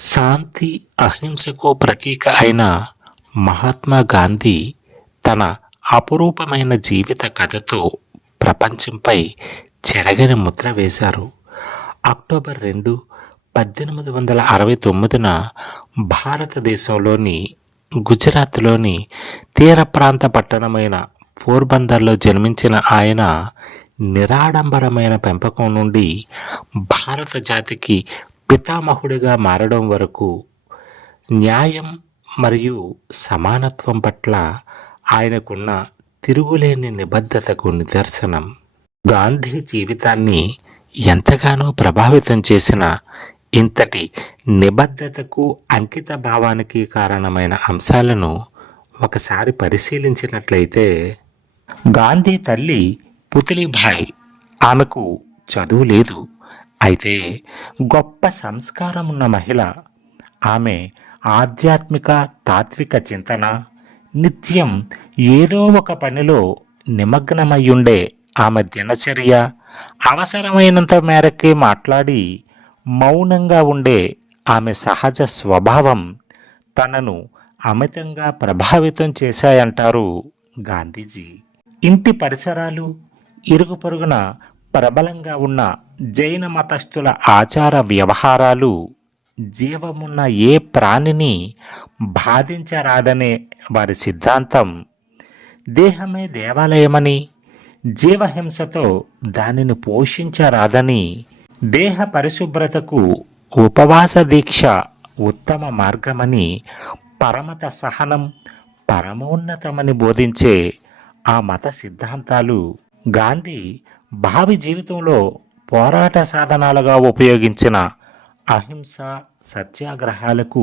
శాంతి అహింసకు ప్రతీక అయిన మహాత్మా గాంధీ తన అపురూపమైన జీవిత కథతో ప్రపంచంపై చెరగని ముద్ర వేశారు. అక్టోబర్ రెండు పద్దెనిమిది వందల అరవై తొమ్మిదిన భారతదేశంలోని గుజరాత్లోని తీర ప్రాంత పట్టణమైన పోర్బందర్లో జన్మించిన ఆయన నిరాడంబరమైన పెంపకం నుండి భారత జాతికి పితామహుడిగా మారడం వరకు న్యాయం మరియు సమానత్వం పట్ల ఆయనకున్న తిరుగులేని నిబద్ధతకు నిదర్శనం. గాంధీ జీవితాన్ని ఎంతగానో ప్రభావితం చేసిన ఇంతటి నిబద్ధతకు అంకిత భావానికి కారణమైన అంశాలను ఒకసారి పరిశీలించినట్లయితే గాంధీ తల్లి పుతిలిభాయ్ ఆమెకు చదువు లేదు. అయితే గొప్ప సంస్కారం ఉన్న మహిళ ఆమె ఆధ్యాత్మిక తాత్విక చింతన నిత్యం ఏదో ఒక పనిలో నిమగ్నమయ్యుండే ఆమె దినచర్య అవసరమైనంత మేరకే మాట్లాడి మౌనంగా ఉండే ఆమె సహజ స్వభావం తనను అమితంగా ప్రభావితం చేశాయంటారు గాంధీజీ. ఇంటి పరిసరాలు ఇరుగు పొరుగున ప్రబలంగా ఉన్న జైన మతస్థుల ఆచార వ్యవహారాలు జీవమున్న ఏ ప్రాణిని బాధించరాదనే వారి సిద్ధాంతం. దేహమే దేవాలయమని జీవహింసతో దానిని పోషించరాదని దేహ పరిశుభ్రతకు ఉపవాస దీక్ష ఉత్తమ మార్గమని పరమత సహనం పరమోన్నతమని బోధించే ఆ మత సిద్ధాంతాలు గాంధీ భావి జీవితంలో పోరాట సాధనాలుగా ఉపయోగించిన అహింస సత్యాగ్రహాలకు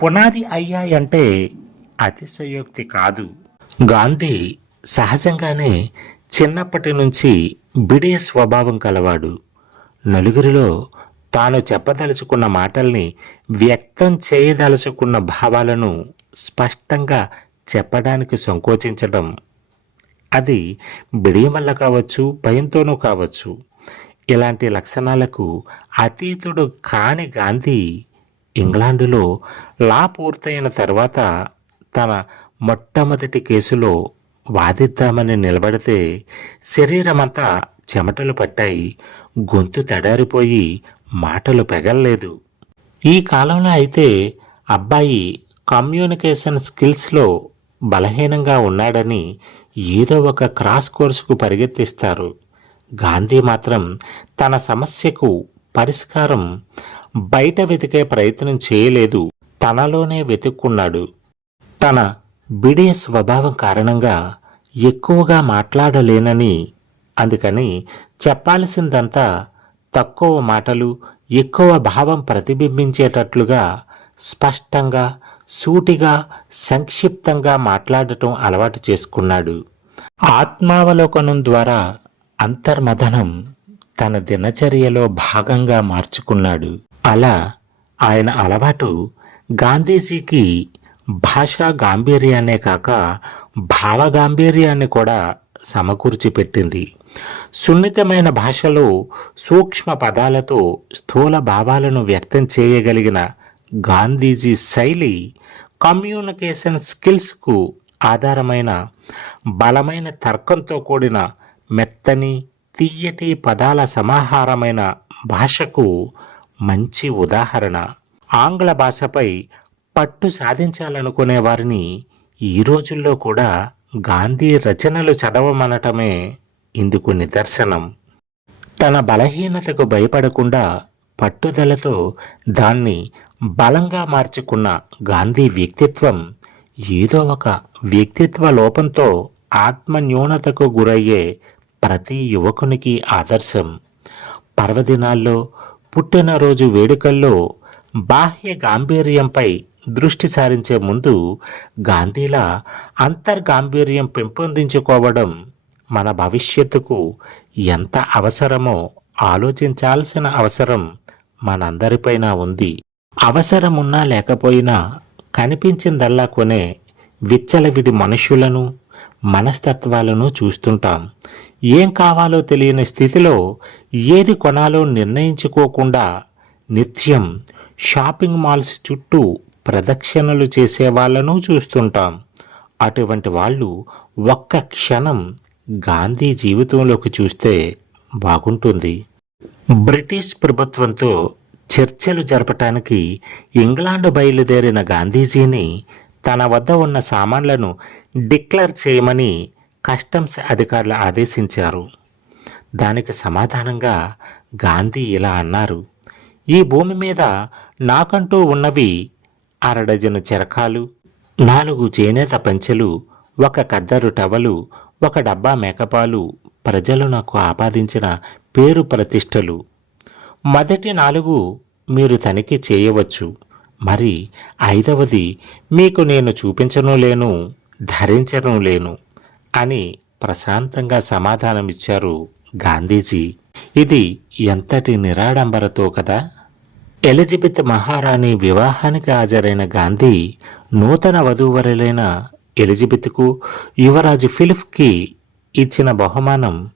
పునాది అయ్యాయంటే అతిశయోక్తి కాదు. గాంధీ సహజంగానే చిన్నప్పటి నుంచి బిడే స్వభావం కలవాడు. నలుగురిలో తాను చెప్పదలుచుకున్న మాటల్ని వ్యక్తం చేయదలుచుకున్న భావాలను స్పష్టంగా చెప్పడానికి సంకోచించడం అది బిడియం వల్ల కావచ్చు భయంతోనూ కావచ్చు. ఇలాంటి లక్షణాలకు అతీతుడు కాని గాంధీ ఇంగ్లాండులో లా పూర్తయిన తర్వాత తన మొట్టమొదటి కేసులో వాదిద్దామని నిలబడితే శరీరమంతా చెమటలు పట్టాయి గొంతు తడారిపోయి మాటలు పెగల్లేదు. ఈ కాలంలో అయితే అబ్బాయి కమ్యూనికేషన్ స్కిల్స్లో బలహీనంగా ఉన్నాడని ఏదో ఒక క్రాస్ కోర్సుకు పరిగెత్తిస్తారు. గాంధీ మాత్రం తన సమస్యకు పరిష్కారం బయట వెతికే ప్రయత్నం చేయలేదు. తనలోనే వెతుక్కున్నాడు. తన బిడే స్వభావం కారణంగా ఎక్కువగా మాట్లాడలేనని అందుకని చెప్పాల్సిందంతా తక్కువ మాటలు ఎక్కువ భావం ప్రతిబింబించేటట్లుగా స్పష్టంగా సూటిగా సంక్షిప్తంగా మాట్లాడటం అలవాటు చేసుకున్నాడు. ఆత్మావలోకనం ద్వారా అంతర్మథనం తన దినచర్యలో భాగంగా మార్చుకున్నాడు. అలా ఆయన అలవాటు గాంధీజీకి భాషా గాంభీర్యాన్నే కాక భావ గాంభీర్యాన్ని కూడా సమకూర్చి పెట్టింది. సున్నితమైన భాషలో సూక్ష్మ పదాలతో స్థూల భావాలను వ్యక్తం చేయగలిగిన గాంధీజీ శైలి కమ్యూనికేషన్ స్కిల్స్కు ఆధారమైన బలమైన తర్కంతో కూడిన మెత్తని తీయటి పదాల సమాహారమైన భాషకు మంచి ఉదాహరణ. ఆంగ్ల భాషపై పట్టు సాధించాలనుకునే వారిని ఈ రోజుల్లో కూడా గాంధీ రచనలు చదవమనటమే ఇందుకు నిదర్శనం. తన బలహీనతకు భయపడకుండా పట్టుదలతో దాన్ని బలంగా మార్చుకున్న గాంధీ వ్యక్తిత్వం ఏదో ఒక వ్యక్తిత్వ లోపంతో ఆత్మన్యూనతకు గురయ్యే ప్రతి యువకునికి ఆదర్శం. పర్వదినాల్లో పుట్టినరోజు వేడుకల్లో బాహ్య గాంభీర్యంపై దృష్టి సారించే ముందు గాంధీల అంతర్గాంభీర్యం పెంపొందించుకోవడం మన భవిష్యత్తుకు ఎంత అవసరమో ఆలోచించాల్సిన అవసరం మనందరిపైన ఉంది. అవసరమున్నా లేకపోయినా కనిపించిందల్లా కొనే విచ్చలవిడి మనుషులను మనస్తత్వాలను చూస్తుంటాం. ఏం కావాలో తెలియని స్థితిలో ఏది కొనాలో నిర్ణయించుకోకుండా నిత్యం షాపింగ్ మాల్స్ చుట్టూ ప్రదక్షిణలు చేసే వాళ్ళను చూస్తుంటాం. అటువంటి వాళ్ళు ఒక్క క్షణం గాంధీ జీవితంలోకి చూస్తే బాగుంటుంది. బ్రిటిష్ ప్రభుత్వంతో చర్చలు జరపటానికి ఇంగ్లాండ్ బయలుదేరిన గాంధీజీని తన వద్ద ఉన్న సామాన్లను డిక్లేర్ చేయమని కస్టమ్స్ అధికారులు ఆదేశించారు. దానికి సమాధానంగా గాంధీ ఇలా అన్నారు ఈ భూమి మీద నాకంటూ ఉన్నవి అరడజను చెరకాలు నాలుగు చేనేత పంచెలు ఒక కద్దరు టవలు ఒక డబ్బా మేకపాలు ప్రజలు నాకు ఆపాదించిన పేరు ప్రతిష్టలు మొదటి నాలుగు మీరు తనిఖీ చేయవచ్చు. మరి ఐదవది మీకు నేను చూపించను లేను ధరించను లేను అని ప్రశాంతంగా సమాధానమిచ్చారు గాంధీజీ. ఇది ఎంతటి నిరాడంబరతో కదా? ఎలిజబెత్ మహారాణి వివాహానికి హాజరైన గాంధీ నూతన వధూవరులైన ఎలిజబెత్కు యువరాజు ఫిలిప్కి ఇచ్చిన బహుమానం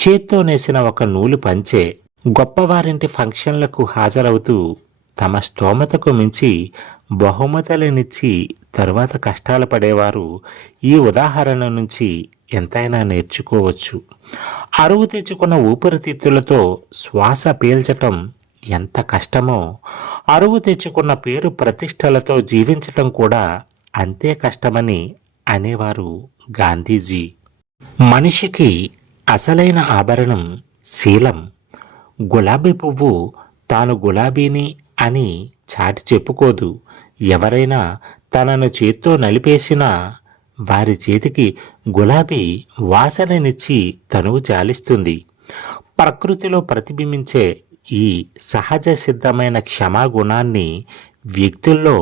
చేత్తో నేసిన ఒక నూలు పంచే గొప్పవారింటి ఫంక్షన్లకు హాజరవుతూ తమ స్తోమతకు మించి బహుమతులనిచ్చి తరువాత కష్టాలు పడేవారు ఈ ఉదాహరణ నుంచి ఎంతైనా నేర్చుకోవచ్చు. అరువు తెచ్చుకున్న ఊపిరితిత్తులతో శ్వాస పీల్చటం ఎంత కష్టమో అరువు తెచ్చుకున్న పేరు ప్రతిష్టలతో జీవించటం కూడా అంతే కష్టమని అనేవారు గాంధీజీ. మనిషికి అసలైన ఆభరణం శీలం. గులాబీ పువ్వు తాను గులాబీని అని చాటి చెప్పుకోదు. ఎవరైనా తనను చేత్తో నలిపేసినా వారి చేతికి గులాబీ వాసననిచ్చి తనువు చాలిస్తుంది ప్రకృతిలో ప్రతిబింబించే ఈ సహజ సిద్ధమైన క్షమాగుణాన్ని వ్యక్తుల్లో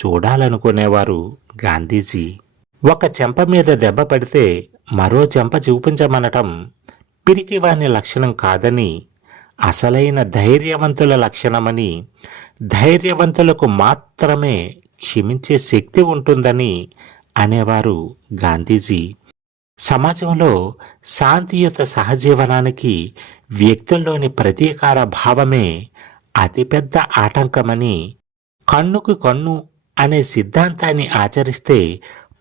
చూడాలనుకునేవారు గాంధీజీ. ఒక చెంప మీద దెబ్బ పడితే మరో చెంప చూపించమనటం పిరికివాని లక్షణం కాదని అసలైన ధైర్యవంతుల లక్షణమని ధైర్యవంతులకు మాత్రమే క్షమించే శక్తి ఉంటుందని అనేవారు గాంధీజీ. సమాజంలో శాంతియుత సహజీవనానికి వ్యక్తుల్లోని ప్రతీకార భావమే అతిపెద్ద ఆటంకమని కన్నుకు కన్ను అనే సిద్ధాంతాన్ని ఆచరిస్తే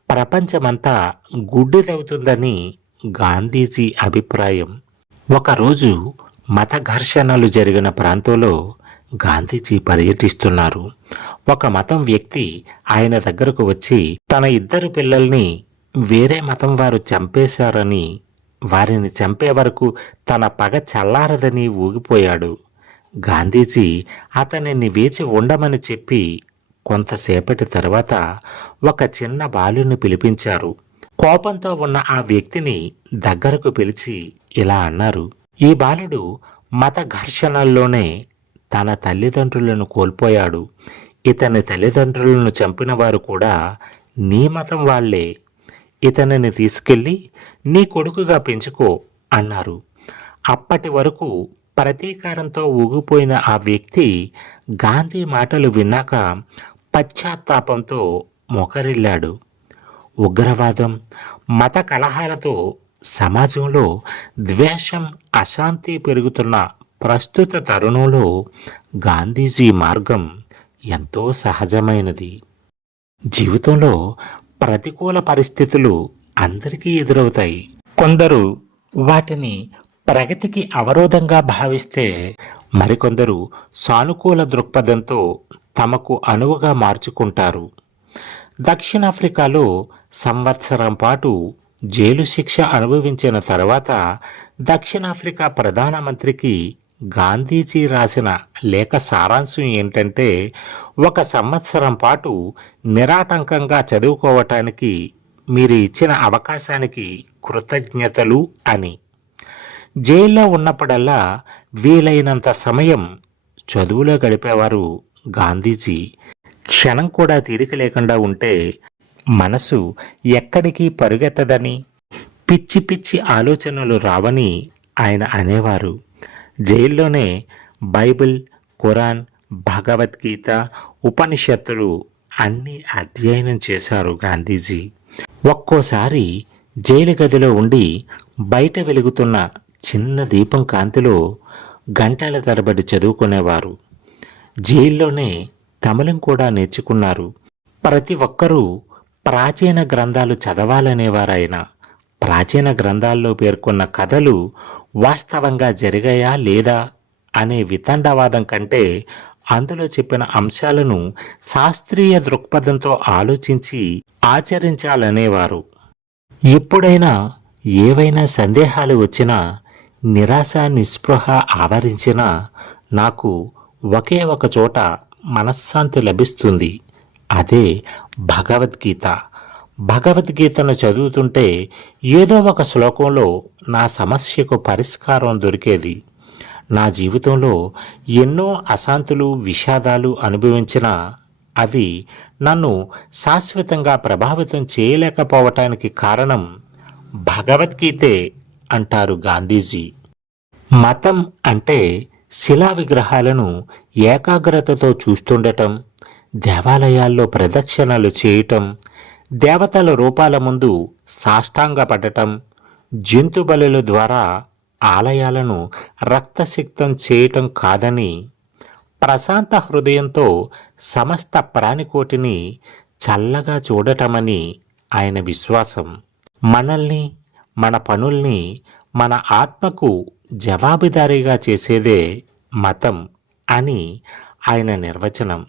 ప్రపంచమంతా గుడ్డిదవుతుందని గాంధీజీ అభిప్రాయం. ఒకరోజు మత ఘర్షణలు జరిగిన ప్రాంతంలో గాంధీజీ పర్యటిస్తున్నారు. ఒక మతం వ్యక్తి ఆయన దగ్గరకు వచ్చి తన ఇద్దరు పిల్లల్ని వేరే మతం వారు చంపేశారని వారిని చంపే వరకు తన పగ చల్లారదని ఊగిపోయాడు. గాంధీజీ అతనిని వేచి ఉండమని చెప్పి కొంతసేపటి తర్వాత ఒక చిన్న బాలుని పిలిపించారు. కోపంతో ఉన్న ఆ వ్యక్తిని దగ్గరకు పిలిచి ఇలా అన్నారు ఈ బాలుడు మత ఘర్షణల్లోనే తన తల్లిదండ్రులను కోల్పోయాడు. ఇతని తల్లిదండ్రులను చంపిన వారు కూడా నీ మతం వాళ్ళే ఇతనిని తీసుకెళ్ళి నీ కొడుకుగా పెంచుకో అన్నారు. అప్పటి వరకు ప్రతీకారంతో ఊగిపోయిన ఆ వ్యక్తి గాంధీ మాటలు విన్నాక పశ్చాత్తాపంతో మొకరిల్లాడు. ఉగ్రవాదం మత కలహాలతో సమాజంలో ద్వేషం అశాంతి పెరుగుతున్న ప్రస్తుత తరుణంలో గాంధీజీ మార్గం ఎంతో సహజమైనది. జీవితంలో ప్రతికూల పరిస్థితులు అందరికీ ఎదురవుతాయి. కొందరు వాటిని ప్రగతికి అవరోధంగా భావిస్తే మరికొందరు సానుకూల దృక్పథంతో తమకు అనువుగా మార్చుకుంటారు. దక్షిణాఫ్రికాలో సంవత్సరం పాటు జైలు శిక్ష అనుభవించిన తర్వాత దక్షిణాఫ్రికా ప్రధానమంత్రికి గాంధీజీ రాసిన లేఖ సారాంశం ఏంటంటే ఒక సంవత్సరం పాటు నిరాటంకంగా చదువుకోవటానికి మీరు ఇచ్చిన అవకాశానికి కృతజ్ఞతలు అని. జైల్లో ఉన్నప్పుడల్లా వీలైనంత సమయం చదువులో గడిపేవారు గాంధీజీ. క్షణం కూడా తీరిక లేకుండా ఉంటే మనసు ఎక్కడికి పరుగెత్తదని? పిచ్చి పిచ్చి ఆలోచనలు రావని ఆయన అనేవారు. జైల్లోనే బైబిల్ ఖురాన్ భగవద్గీత ఉపనిషత్తులు అన్నీ అధ్యయనం చేశారు గాంధీజీ. ఒక్కోసారి జైలు గదిలో ఉండి బయట వెలుగుతున్న చిన్న దీపం కాంతిలో గంటల తరబడి చదువుకునేవారు. జైల్లోనే తమిళం కూడా నేర్చుకున్నారు. ప్రతి ఒక్కరూ ప్రాచీన గ్రంథాలు చదవాలనేవారాయన. ప్రాచీన గ్రంథాల్లో పేర్కొన్న కథలు వాస్తవంగా జరిగాయా లేదా అనే వితండవాదం కంటే అందులో చెప్పిన అంశాలను శాస్త్రీయ దృక్పథంతో ఆలోచించి ఆచరించాలనేవారు. ఎప్పుడైనా ఏవైనా సందేహాలు వచ్చినా నిరాశ నిస్పృహ ఆవరించినా నాకు ఒకే ఒక చోట మనశ్శాంతి లభిస్తుంది. అదే భగవద్గీత. భగవద్గీతను చదువుతుంటే ఏదో ఒక శ్లోకంలో నా సమస్యకు పరిష్కారం దొరికేది. నా జీవితంలో ఎన్నో అశాంతులు విషాదాలు అనుభవించిన అవి నన్ను శాశ్వతంగా ప్రభావితం చేయలేకపోవటానికి కారణం భగవద్గీతే అంటారు గాంధీజీ. మతం అంటే శిలా విగ్రహాలను ఏకాగ్రతతో చూస్తుండటం దేవాలయాల్లో ప్రదక్షిణలు చేయటం దేవతల రూపాల ముందు సాష్టాంగపడటం జంతు బలుల ద్వారా ఆలయాలను రక్తసిక్తం చేయటం కాదని ప్రశాంత హృదయంతో సమస్త ప్రాణికోటిని చల్లగా చూడటమని ఆయన విశ్వాసం. మనల్ని మన పనుల్ని మన ఆత్మకు జవాబుదారీగా చేసేదే మతం అని ఆయన నిర్వచనం.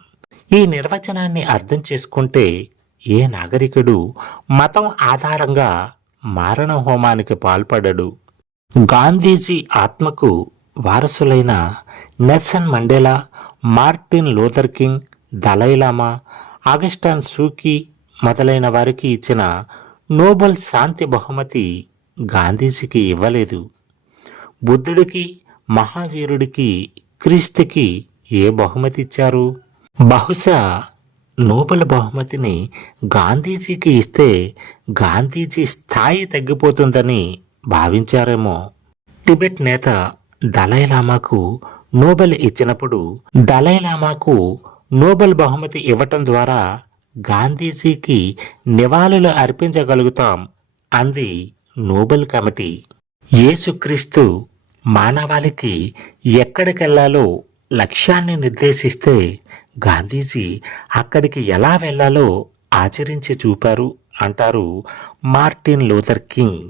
ఈ నిర్వచనాన్ని అర్థం చేసుకుంటే ఏ నాగరికుడు మతం ఆధారంగా మారణ హోమానికి పాల్పడడు. గాంధీజీ ఆత్మకు వారసులైన Nelson Mandela Martin Luther King Dalai Lama Aung San Suu Kyi మొదలైన వారికి ఇచ్చిన నోబెల్ శాంతి బహుమతి గాంధీజీకి ఇవ్వలేదు. బుద్ధుడికి మహావీరుడికి క్రీస్తుకి ఏ బహుమతి ఇచ్చారు? బహుశా నోబెల్ బహుమతిని గాంధీజీకి ఇస్తే గాంధీజీ స్థాయి తగ్గిపోతుందని భావించారేమో. టిబెట్ నేత దలైలామాకు నోబెల్ ఇచ్చినప్పుడు దలైలామాకు నోబెల్ బహుమతి ఇవ్వటం ద్వారా గాంధీజీకి నివాళులు అర్పించగలుగుతాం అంది నోబెల్ కమిటీ. యేసుక్రీస్తు మానవాళికి ఎక్కడికెళ్ళాలో లక్ష్యాన్ని నిర్దేశిస్తే గాంధీజీ అక్కడికి ఎలా వెళ్ళాలో ఆచరించి చూపారు అంటారు మార్టిన్ లూథర్ కింగ్.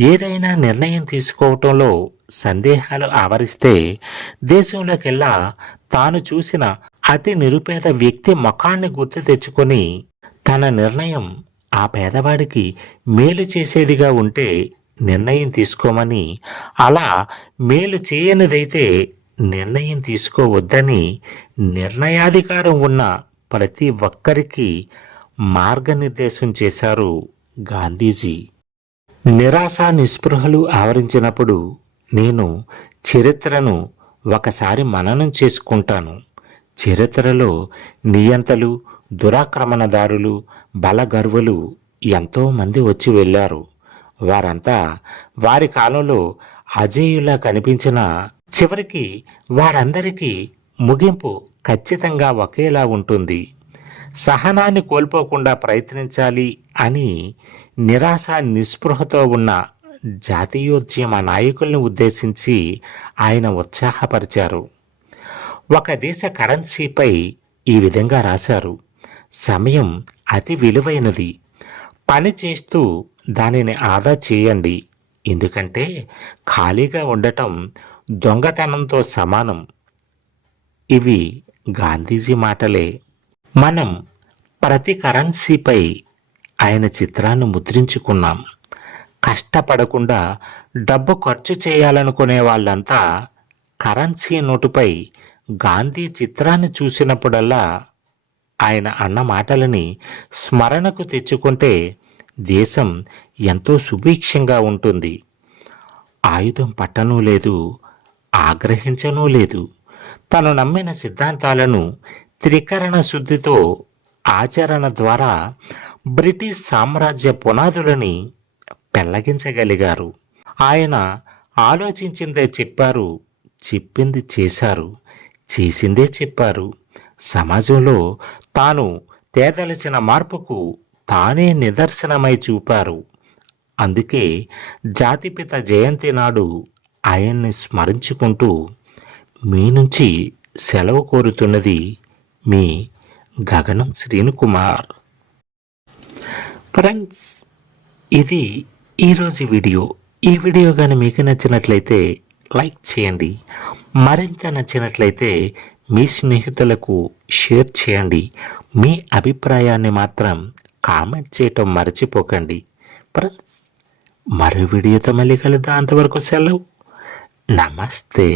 ఏదైనా నిర్ణయం తీసుకోవటంలో సందేహాలు ఆవరిస్తే దేశంలోకెల్లా తాను చూసిన అతి నిరుపేద వ్యక్తి ముఖాన్ని గుర్తు తెచ్చుకొని తన నిర్ణయం ఆ పేదవాడికి మేలు చేసేదిగా ఉంటే నిర్ణయం తీసుకోమని అలా మేలు చేయనిదైతే నిర్ణయం తీసుకోవద్దని నిర్ణయాధికారం ఉన్న ప్రతి ఒక్కరికి మార్గనిర్దేశం చేశారు గాంధీజీ. నిరాశ నిస్పృహలు ఆవరించినప్పుడు నేను చరిత్రను ఒకసారి మననం చేసుకుంటాను. చరిత్రలో నియంతలు దురాక్రమణదారులు బలగర్వులు ఎంతోమంది వచ్చి వెళ్ళారు. వారంతా వారి కాలంలో అజేయులా కనిపించిన చివరికి వారందరికీ ముగింపు ఖచ్చితంగా ఒకేలా ఉంటుంది. సహనాన్ని కోల్పోకుండా ప్రయత్నించాలి అని నిరాశ నిస్పృహతో ఉన్న జాతీయోద్యమ నాయకుల్ని ఉద్దేశించి ఆయన ఉత్సాహపరిచారు. ఒక దేశ కరెన్సీపై ఈ విధంగా రాశారు. సమయం అతి విలువైనది. పని చేస్తూ దానిని ఆదా చేయండి. ఎందుకంటే ఖాళీగా ఉండటం దొంగతనంతో సమానం. ఇవి గాంధీజీ మాటలే. మనం ప్రతి కరెన్సీపై ఆయన చిత్రాన్ని ముద్రించుకున్నాం. కష్టపడకుండా డబ్బు ఖర్చు చేయాలనుకునే వాళ్ళంతా కరెన్సీ నోటుపై గాంధీ చిత్రాన్ని చూసినప్పుడల్లా ఆయన అన్న మాటలని స్మరణకు తెచ్చుకుంటే దేశం ఎంతో సుభిక్షంగా ఉంటుంది. ఆయుధం పట్టనూ లేదు ఆగ్రహించనూ లేదు. తను నమ్మిన సిద్ధాంతాలను త్రికరణ శుద్ధితో ఆచరణ ద్వారా బ్రిటిష్ సామ్రాజ్య పునాదులని పెళ్ళగించగలిగారు ఆయన ఆలోచించిందే చెప్పారు చెప్పింది చేశారు చేసిందే చెప్పారు. సమాజంలో తాను తేదలిచిన మార్పుకు తానే నిదర్శనమై చూపారు. అందుకే జాతిపిత జయంతి నాడు ఆయన్ని స్మరించుకుంటూ మీ నుంచి సెలవు కోరుతున్నది మీ గగనం శ్రీనుకుమార్. ఫ్రెండ్స్ ఇది ఈరోజు వీడియో. ఈ వీడియో కానీ మీకు నచ్చినట్లయితే లైక్ చేయండి. మరింత నచ్చినట్లయితే మీ స్నేహితులకు షేర్ చేయండి. మీ అభిప్రాయాన్ని మాత్రం కామెంట్ చేయటం మర్చిపోకండి. ఫ్రెండ్స్ మరో వీడియోతో మళ్ళీ కలుద్దాం. అంతవరకు సెలవు. నమస్తే.